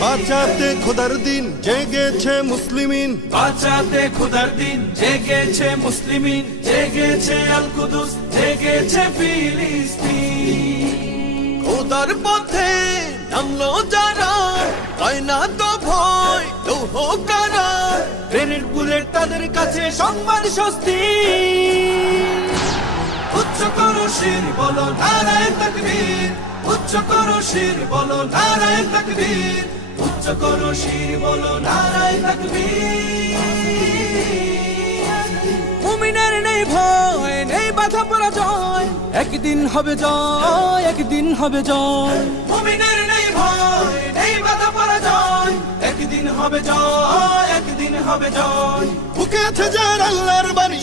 বাঁচাতে খোদার দিন জেগেছে মুসলিমিন, বাঁচাতে খোদার দিন জেগেছে মুসলিমিন, জেগেছে আল কুদুস, জেগেছে ফিলিস্তিন। খোদার পথে নামলো যারা, হয় না তো ভয় লৌহ কারা। গ্রেনেড বুলেট তাদের কাছে সংবাদ স্বস্তি। উচ্চ করো শির বলো নারায়ে তাকবীর, উচ্চ করো শির বলো নারায়ে তাকবীর, উচ্চ করো শির বলো নারায়ে তাকবীর। মুমিনের নেই ভয়, নেই বাধা পরাজয়, একদিন হবে জয়, একদিন হবে জয়। মুমিনের নেই ভয়, নেই বাধা পরাজয়, একদিন হবে জয়, একদিন হবে জয়। বুকে আছে যার আল্লাহর বাণী।